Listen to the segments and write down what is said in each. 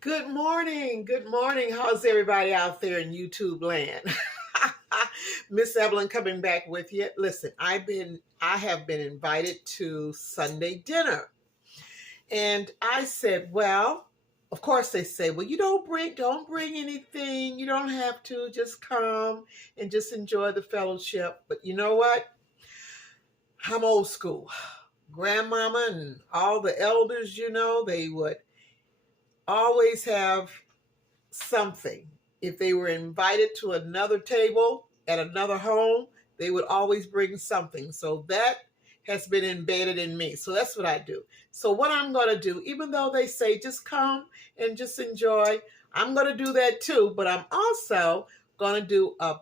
Good morning. Good morning. How's everybody out there in YouTube land? Miss Evelyn coming back with you. Listen, I have been invited to Sunday dinner. And I said, well, of course they say, well, you don't bring anything. You don't have to. Just come and just enjoy the fellowship. But you know what? I'm old school. Grandmama and all the elders, they would always have something. If they were invited to another table at another home, they would always bring something. So that has been embedded in me. So that's what I do. So what I'm going to do, even though they say just come and just enjoy, I'm going to do that too. But I'm also going to do a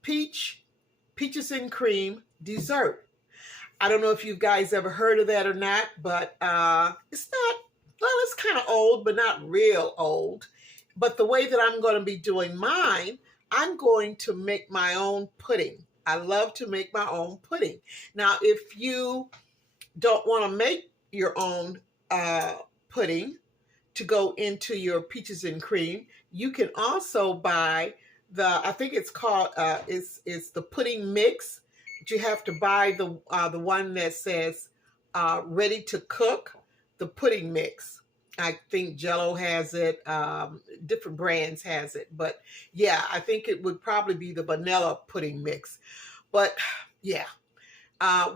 peaches and cream dessert. I don't know if you guys ever heard of that or not, but it's not, well, it's kind of old, but not real old. But the way that I'm going to be doing mine, I'm going to make my own pudding. I love to make my own pudding. Now, if you don't want to make your own pudding to go into your peaches and cream, you can also buy I think it's called, it's the pudding mix. But you have to buy the one that says ready to cook, the pudding mix. I think Jello has it. Different brands has it, but yeah, I think it would probably be the vanilla pudding mix. But yeah,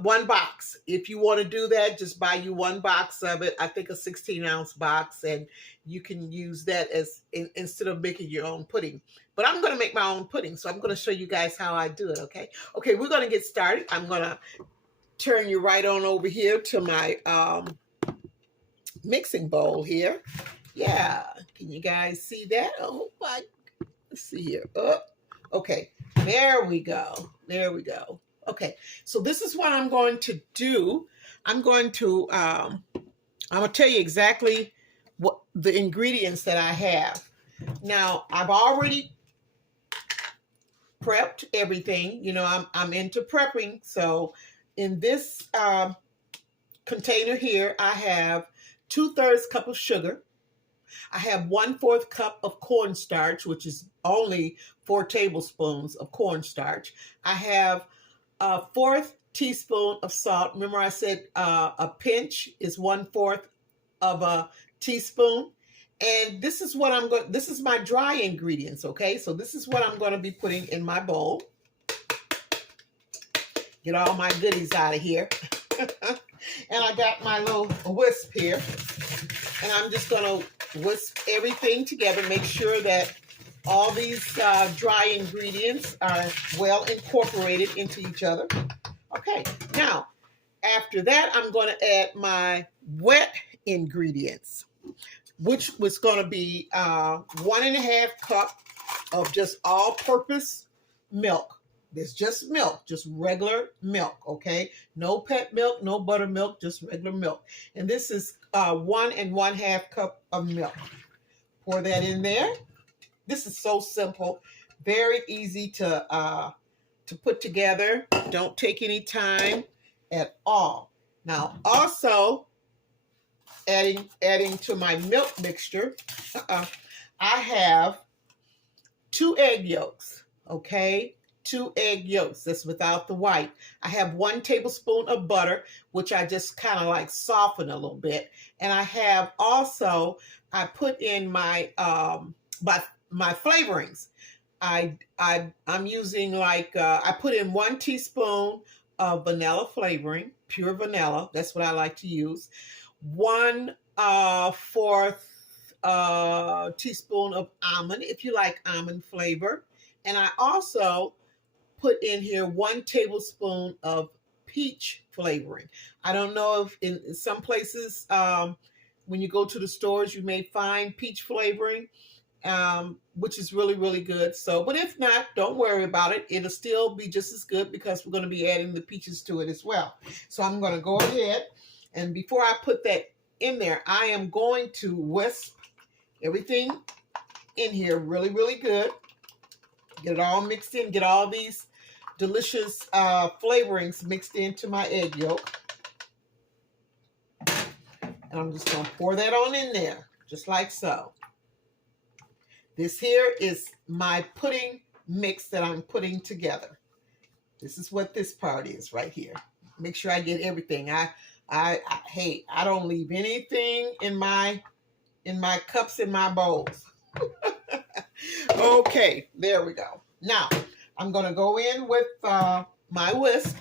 one box. If you want to do that, just buy you one box of it. I think a 16-ounce box, and you can use that instead of making your own pudding. But I'm going to make my own pudding, so I'm going to show you guys how I do it. Okay, we're going to get started. I'm going to turn you right on over here to my mixing bowl here. Yeah, can you guys see that? Oh my, let's see here. Oh, okay, there we go. There we go. Okay, so this is what I'm going to do. I'm going to tell you exactly what the ingredients that I have. Now, I've already prepped everything. I'm into prepping. So in this container here, I have 2/3 cup of sugar. I have 1/4 cup of cornstarch, which is only 4 tablespoons of cornstarch. I have a 1/4 teaspoon of salt. Remember I said a pinch is 1/4 of a teaspoon. And this is what this is my dry ingredients, okay? So this is what I'm going to be putting in my bowl. Get all my goodies out of here. And I got my little whisk here. And I'm just going to whisk everything together, make sure that all these dry ingredients are well incorporated into each other. Okay, now, after that, I'm going to add my wet ingredients, which was going to be 1.5 cup of just all-purpose milk. There's just milk, just regular milk, okay? No pet milk, no buttermilk, just regular milk. And this is 1 1/2 cup of milk. Pour that in there. This is so simple, very easy to put together. Don't take any time at all. Now, also adding to my milk mixture, I have 2 egg yolks, okay? 2 egg yolks. That's without the white. I have 1 tablespoon of butter, which I just kind of like soften a little bit. And I have also, I put in my my flavorings. I'm using I put in 1 teaspoon of vanilla flavoring, pure vanilla. That's what I like to use. 1/4 teaspoon of almond, if you like almond flavor. And I also put in here 1 tablespoon of peach flavoring. I don't know if in some places, when you go to the stores, you may find peach flavoring, which is really, really good. So, but if not, don't worry about it. It'll still be just as good because we're going to be adding the peaches to it as well. So I'm going to go ahead, and before I put that in there, I am going to whisk everything in here really, really good. Get it all mixed in, get all these delicious flavorings mixed into my egg yolk. And I'm just going to pour that on in there, just like so. This here is my pudding mix that I'm putting together. This is what this part is right here. Make sure I get everything. Hey, I don't leave anything in my cups and my bowls. Okay, there we go. Now, I'm going to go in with my whisk,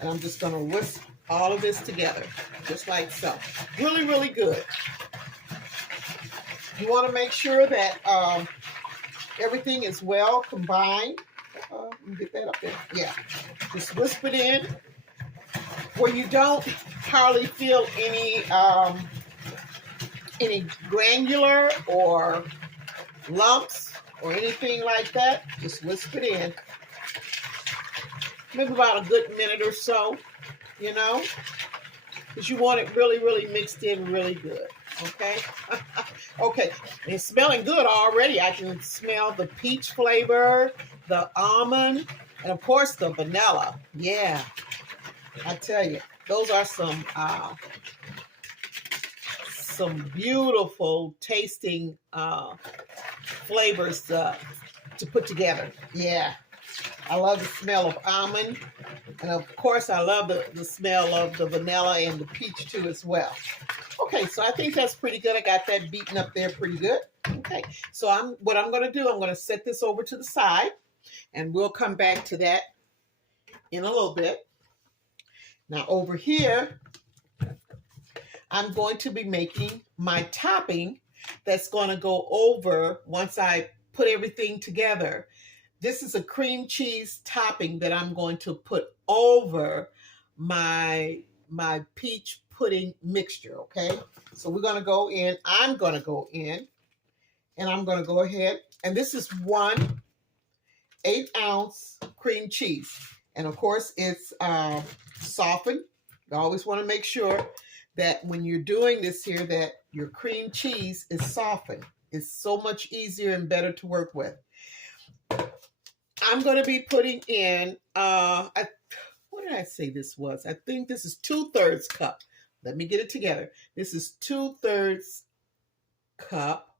and I'm just going to whisk all of this together, just like so. Really, really good. You want to make sure that everything is well combined. Let me get that up there. Yeah, just whisk it in where you don't hardly feel any granular or lumps or anything like that. Just whisk it in. Maybe about a good minute or so, you know, because you want it really, really mixed in really good. Okay. Okay. It's smelling good already. I can smell the peach flavor, the almond, and of course the vanilla. Yeah. I tell you, those are some beautiful tasting flavors to put together. Yeah. I love the smell of almond. And of course, I love the smell of the vanilla and the peach too as well. Okay, so I think that's pretty good. I got that beaten up there pretty good. Okay, so what I'm going to do, I'm going to set this over to the side. And we'll come back to that in a little bit. Now over here, I'm going to be making my topping that's going to go over once I put everything together. This is a cream cheese topping that I'm going to put over my peach pudding mixture, okay? So we're going to go in. I'm going to go in, and I'm going to go ahead. And this is 1 8-ounce cream cheese. And of course, it's softened. You always want to make sure that when you're doing this here, that your cream cheese is softened. It's so much easier and better to work with. I'm going to be putting in, what did I say this was? I think this is 2/3 cup. Let me get it together. This is 2/3 cup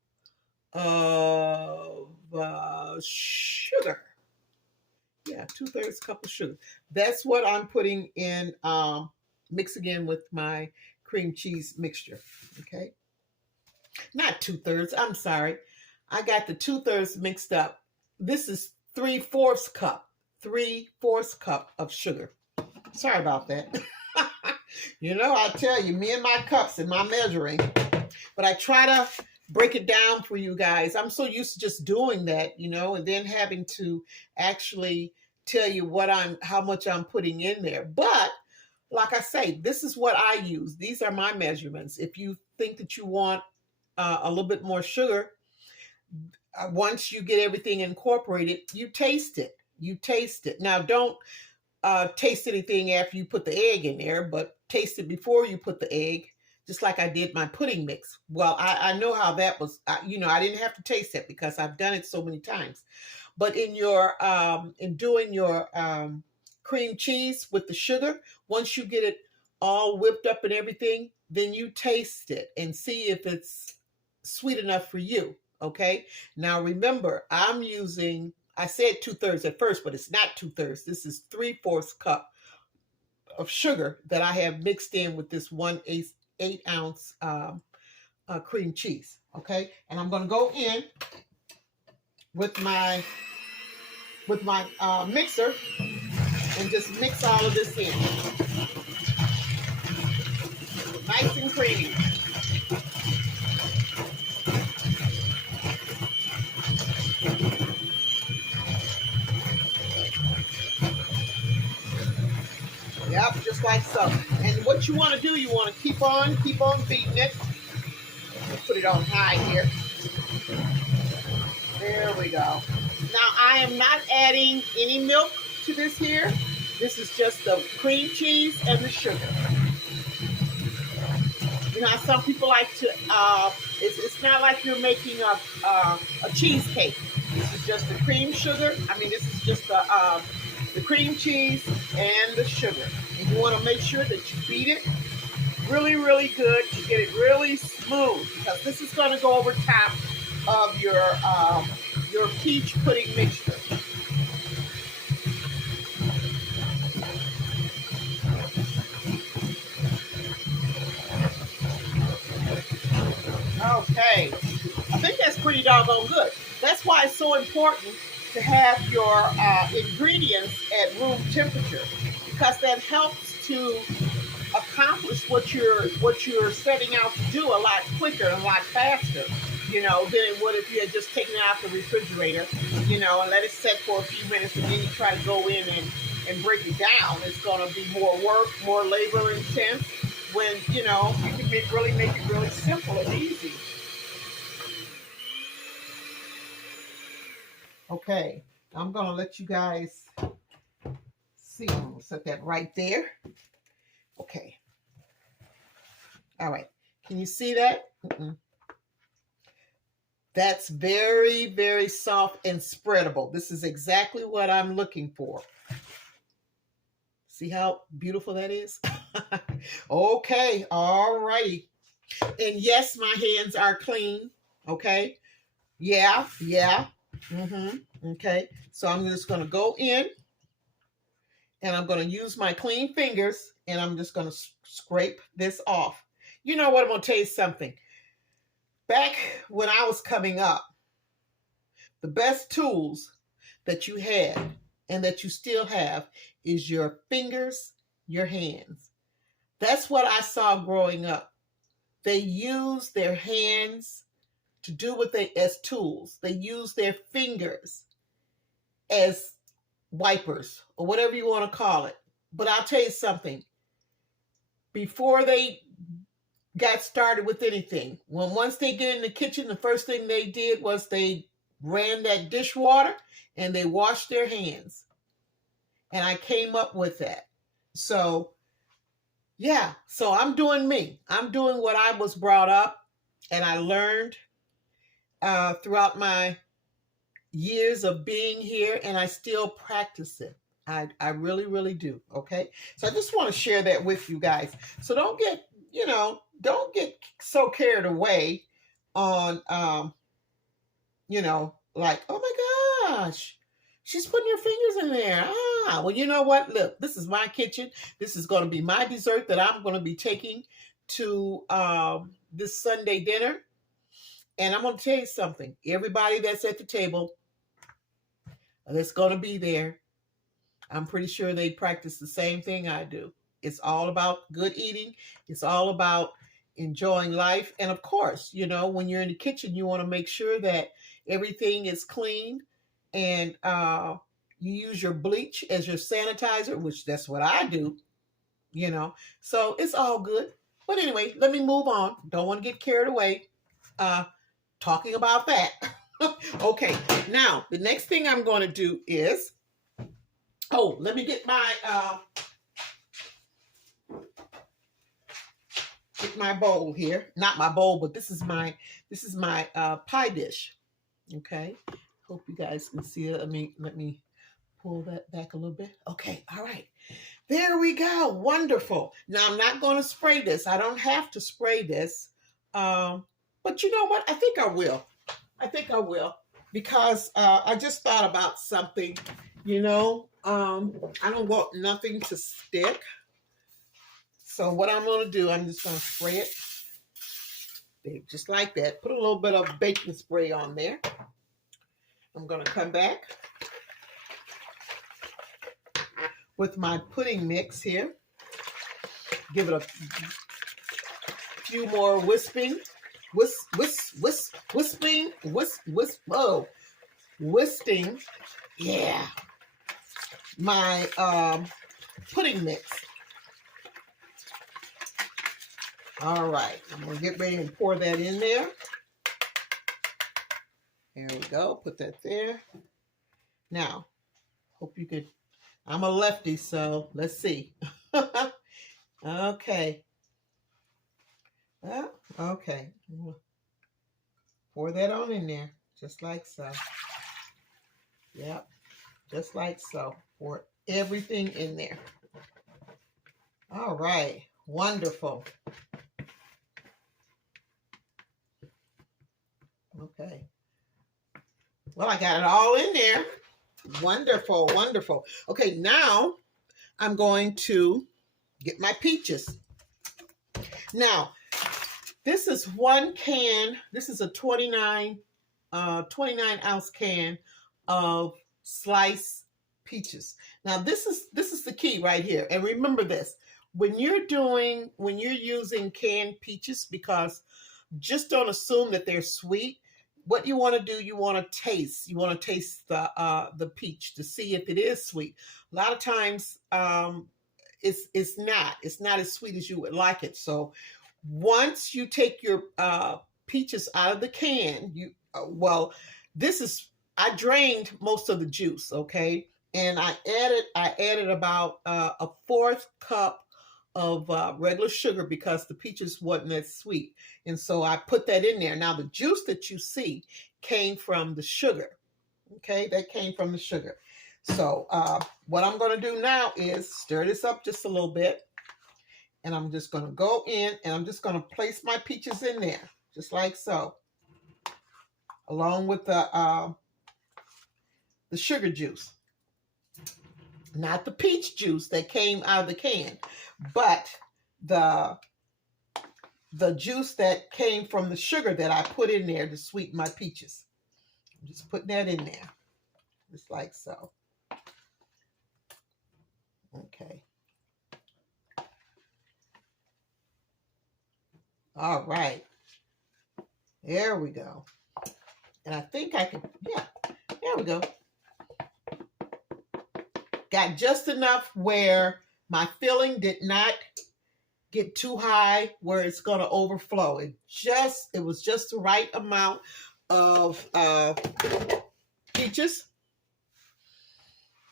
of sugar. Yeah, 2/3 cup of sugar. That's what I'm putting in, mixing in with my cream cheese mixture. Okay. Not 2/3. I'm sorry. I got the 2/3 mixed up. This is 3/4 cup. 3/4 cup of sugar. Sorry about that. You know, I tell you, me and my cups and my measuring. But I try to break it down for you guys. I'm so used to just doing that, you know, and then having to actually tell you how much I'm putting in there. But like I say, this is what I use. These are my measurements. If you think that you want a little bit more sugar, once you get everything incorporated, you taste it. You taste it. Now, don't taste anything after you put the egg in there, but taste it before you put the egg, just like I did my pudding mix. Well, I know how that was. You know, I didn't have to taste it because I've done it so many times. But in doing your cream cheese with the sugar, once you get it all whipped up and everything, then you taste it and see if it's sweet enough for you. Okay. Now remember, I said 2/3 at first, but it's not 2/3. This is 3/4 cup of sugar that I have mixed in with this 1 8-ounce cream cheese. Okay. And I'm going to go in with my mixer and just mix all of this in. Nice and creamy. Yep, just like so. And what you want to do, you want to keep on beating it. Put it on high here. There we go. Now, I am not adding any milk to this here. This is just the cream cheese and the sugar. You know, some people like to, it's not like you're making a cheesecake. This is just the cream sugar. This is just the cream cheese and the sugar. And you want to make sure that you beat it really, really good to get it really smooth, because this is going to go over top of your peach pudding mixture. Okay, I think that's pretty doggone good. That's why it's so important to have your ingredients at room temperature, because that helps to accomplish what you're setting out to do a lot quicker and a lot faster, you know, than it would if you had just taken it out the refrigerator, you know, and let it set for a few minutes, and then you try to go in and break it down. It's going to be more work, more labor intense, when, you know, you can make it really simple and easy. Okay, I'm going to let you guys see. I'm going to set that right there. Okay. All right. Can you see that? That's very, very soft and spreadable. This is exactly what I'm looking for. See how beautiful that is? Okay. All righty. And yes, my hands are clean. Okay. Yeah. Yeah. Okay. So I'm just going to go in, and I'm going to use my clean fingers, and I'm just going to scrape this off. You know what? I'm going to tell you something. Back when I was coming up, the best tools that you had and that you still have is your fingers, your hands. That's what I saw growing up. They use their hands to do what they, as tools. They use their fingers as wipers, or whatever you want to call it. But I'll tell you something. Before they got started with anything, once they get in the kitchen, the first thing they did was they ran that dishwater and they washed their hands. And I came up with that. So, yeah, so I'm doing me. I'm doing what I was brought up and I learned throughout my years of being here, and I still practice it. I really, really do. Okay. So I just want to share that with you guys. So don't get, you know, don't get so carried away on, you know, like, oh my gosh, she's putting her fingers in there. Ah, well, you know what? Look, this is my kitchen. This is going to be my dessert that I'm going to be taking to this Sunday dinner. And I'm going to tell you something. Everybody that's at the table that's going to be there, I'm pretty sure they practice the same thing I do. It's all about good eating. It's all about enjoying life. And of course, you know, when you're in the kitchen, you want to make sure that everything is clean, and you use your bleach as your sanitizer, which that's what I do, you know. So it's all good. But anyway, let me move on. Don't want to get carried away talking about that. Okay, now the next thing I'm going to do is, oh, let me get my bowl here. Not my bowl, but this is my pie dish. Okay. Hope you guys can see it. Let me pull that back a little bit. Okay. All right. There we go. Wonderful. Now I'm not going to spray this. I don't have to spray this. But you know what? I think I will. Because I just thought about something. You know, I don't want nothing to stick. So what I'm going to do, I'm just going to spray it just like that. Put a little bit of baking spray on there. I'm going to come back with my pudding mix here. Give it a few more wisping. Whisking. Yeah. My pudding mix. All right, I'm gonna get ready and pour that in there. There we go, put that there. Now, hope you could, I'm a lefty, so let's see. Okay. Okay. Pour that on in there, just like so. Yep, just like so. Pour everything in there. All right, wonderful. Okay. Well, I got it all in there. Wonderful, wonderful. Okay, now I'm going to get my peaches. Now, this is one can. This is a 29 ounce can of sliced peaches. Now, this is the key right here. And remember this, when you're using canned peaches, because just don't assume that they're sweet. What you want to do, you want to taste. You want to taste the peach to see if it is sweet. A lot of times, it's not. It's not as sweet as you would like it. So, once you take your peaches out of the can, I drained most of the juice, okay, and I added about a fourth cup of regular sugar because the peaches wasn't that sweet. And so I put that in there. Now the juice that you see came from the sugar. Okay, that came from the sugar. So what I'm going to do now is stir this up just a little bit. And I'm just going to go in and I'm just going to place my peaches in there. Just like so. Along with the sugar juice. Not the peach juice that came out of the can, but the juice that came from the sugar that I put in there to sweeten my peaches. I'm just putting that in there, just like so. Okay. All right. There we go. And I think I can, yeah, there we go. Got just enough where my filling did not get too high where it's going to overflow. It was just the right amount of peaches.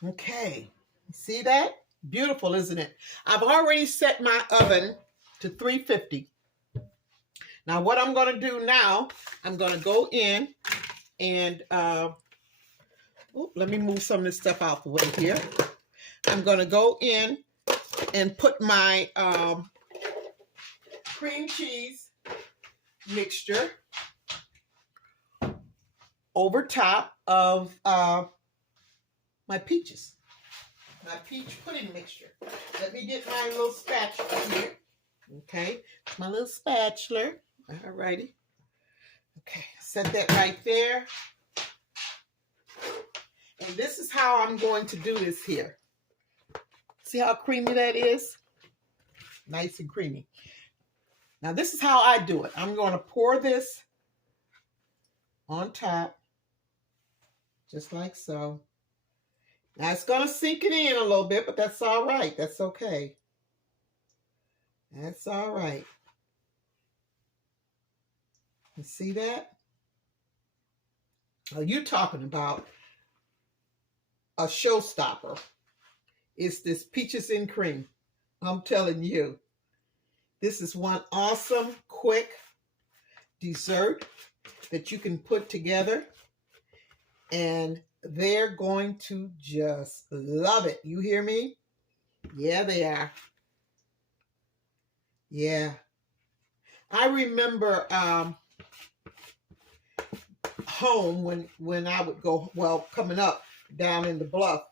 Okay. See that? Beautiful, isn't it? I've already set my oven to 350. Now what I'm going to do now, I'm going to go in and let me move some of this stuff out the way here. I'm going to go in and put my cream cheese mixture over top of my peaches. My peach pudding mixture. Let me get my little spatula here. Okay, my little spatula. All righty. Okay, set that right there. And this is how I'm going to do this here. See how creamy that is? Nice and creamy. Now this is how I do it. I'm going to pour this on top, just like so. Now it's going to sink it in a little bit, but that's all right. That's okay. That's all right. You see that? Are you talking about a showstopper? It's this peaches and cream. I'm telling you, this is one awesome, quick dessert that you can put together, and they're going to just love it. You hear me? Yeah, they are. Yeah. I remember home when I would go, well, coming up down in the bluff.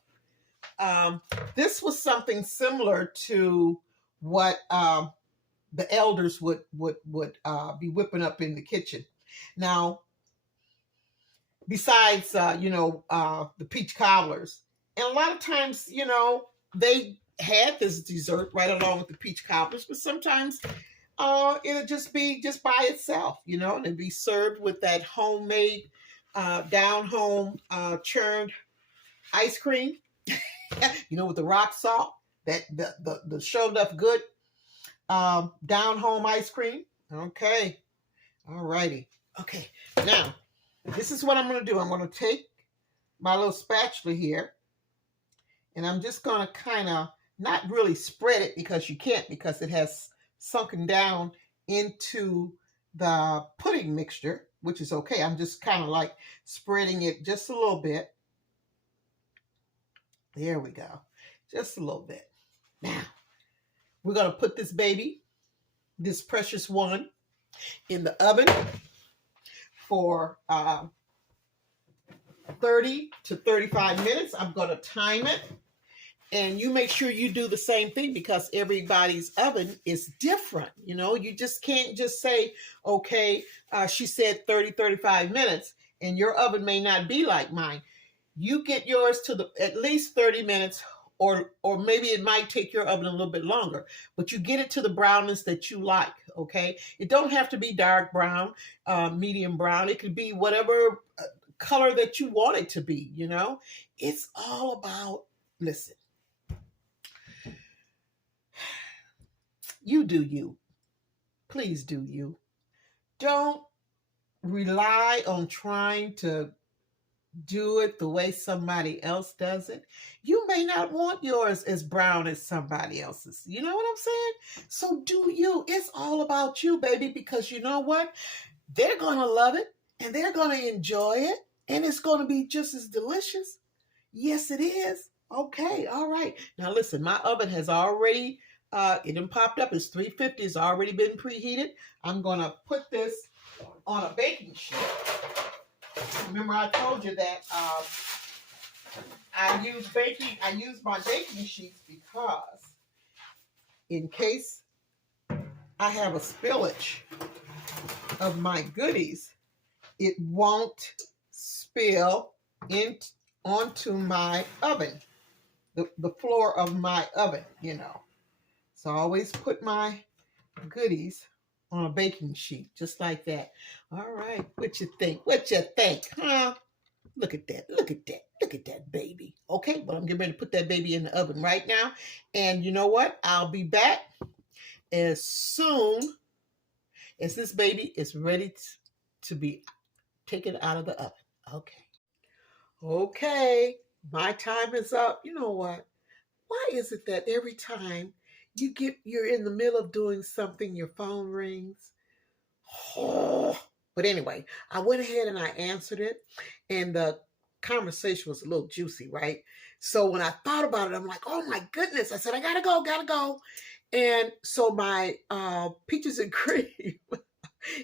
This was something similar to what the elders would be whipping up in the kitchen. Now, besides the peach cobblers, and a lot of times they had this dessert right along with the peach cobblers, but sometimes it'll just be just by itself, and it'd be served with that homemade down home churned ice cream. With the rock salt, that the show enough good down home ice cream. Okay. All righty. Okay. Now, this is what I'm going to do. I'm going to take my little spatula here, and I'm just going to kind of not really spread it because you can't, because it has sunken down into the pudding mixture, which is okay. I'm just kind of like spreading it just a little bit. There we go. Just a little bit. Now, we're going to put this baby, this precious one, in the oven for 30 to 35 minutes. I'm going to time it. And you make sure you do the same thing because everybody's oven is different. You know, you just can't just say, okay, she said 30, 35 minutes, and your oven may not be like mine. You get yours to the at least 30 minutes, or maybe it might take your oven a little bit longer, but you get it to the brownness that you like, okay? It don't have to be dark brown, medium brown. It could be whatever color that you want it to be, you know? It's all about, listen, you do you. Please do you. Don't rely on trying to do it the way somebody else does it. You may not want yours as brown as somebody else's. You know what I'm saying? So do you. It's all about you, baby, because you know what? They're going to love it and they're going to enjoy it and it's going to be just as delicious. Yes, it is. Okay. All right. Now listen, my oven has already it done popped up. It's 350. It's already been preheated. I'm going to put this on a baking sheet. Remember I told you that I use my baking sheets because in case I have a spillage of my goodies, it won't spill onto my oven, the floor of my oven, you know. So I always put my goodies on a baking sheet, just like that. All right, what you think? What you think, huh? Look at that, look at that, look at that baby. Okay, well, I'm getting ready to put that baby in the oven right now. And you know what? I'll be back as soon as this baby is ready to be taken out of the oven. Okay. Okay, my time is up. You know what? Why is it that every time you're in the middle of doing something, your phone rings? Oh. But anyway, I went ahead and I answered it, and the conversation was a little juicy, right? So when I thought about it, I'm like, oh my goodness. I said, I gotta go. And so my peaches and cream,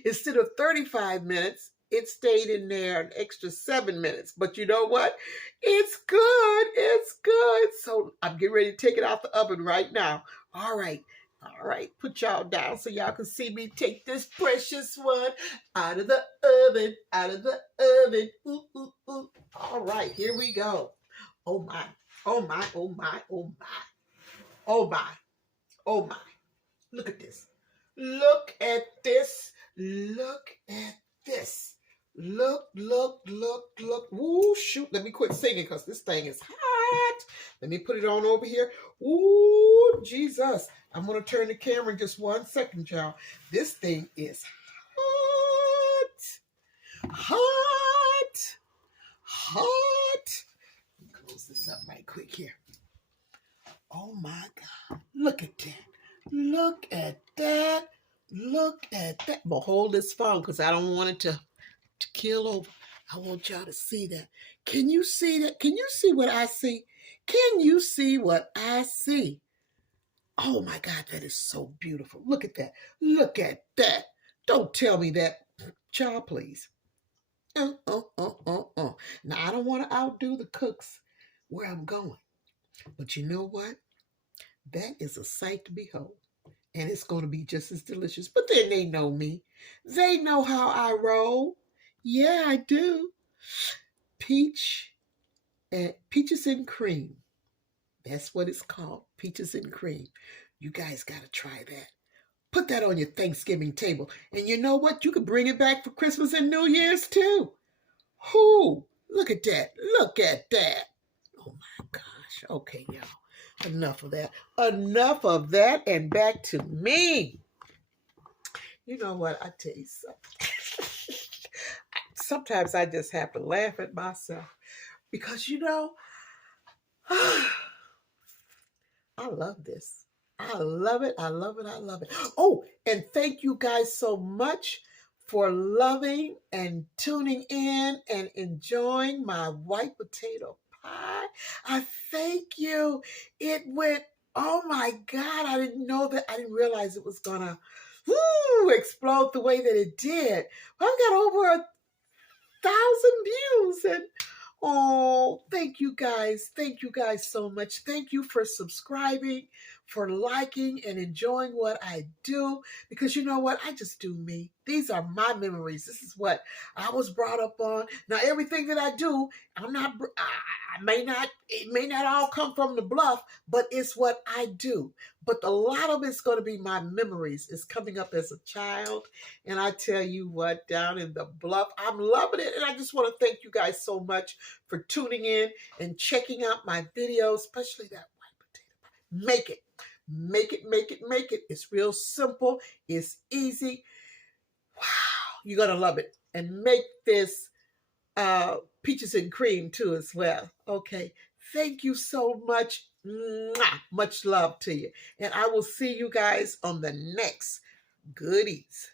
instead of 35 minutes, it stayed in there an extra 7 minutes. But you know what? It's good. It's good. So I'm getting ready to take it out the oven right now. All right. Put y'all down so y'all can see me take this precious one out of the oven. Ooh, ooh, ooh. All right. Here we go. Oh my. Oh my. Oh my. Oh my. Oh my. Oh my. Look at this. Look at this. Look at this. Look. Woo, shoot. Let me quit singing because this thing is hot. Let me put it on over here. Ooh, Jesus. I'm going to turn the camera in just 1 second, y'all. This thing is hot. Let me close this up right quick here. Oh my God. Look at that. Look at that. I'm going to hold this phone because I don't want it to kill over. I want y'all to see that. Can you see that? Can you see what I see? Can you see what I see? Oh my God, that is so beautiful. Look at that. Look at that. Don't tell me that. Child, please. Now, I don't want to outdo the cooks where I'm going. But you know what? That is a sight to behold. And it's going to be just as delicious. But then they know me. They know how I roll. Yeah, I do. Peaches and cream. That's what it's called. Peaches and cream. You guys got to try that. Put that on your Thanksgiving table. And you know what? You could bring it back for Christmas and New Year's too. Whoo! Look at that. Look at that. Oh my gosh. Okay, y'all. Enough of that. Enough of that and back to me. You know what? I tell you something. Sometimes I just have to laugh at myself because, you know, I love this. I love it. Oh, and thank you guys so much for loving and tuning in and enjoying my white potato pie. I thank you. It went, oh my God, I didn't know that. I didn't realize it was gonna explode the way that it did. I've got over views. And oh, thank you guys. Thank you guys so much. Thank you for subscribing, for liking and enjoying what I do. Because you know what? I just do me. These are my memories. This is what I was brought up on. Now, everything that I do, it may not all come from the bluff, but it's what I do. But a lot of it's going to be my memories. It's coming up as a child. And I tell you what, down in the bluff, I'm loving it. And I just want to thank you guys so much for tuning in and checking out my videos, especially that white potato pie. Make it. Make it, make it, make it. It's real simple. It's easy. Wow. You're going to love it. And make this peaches and cream too as well. Okay. Thank you so much. Mwah. Much love to you. And I will see you guys on the next goodies.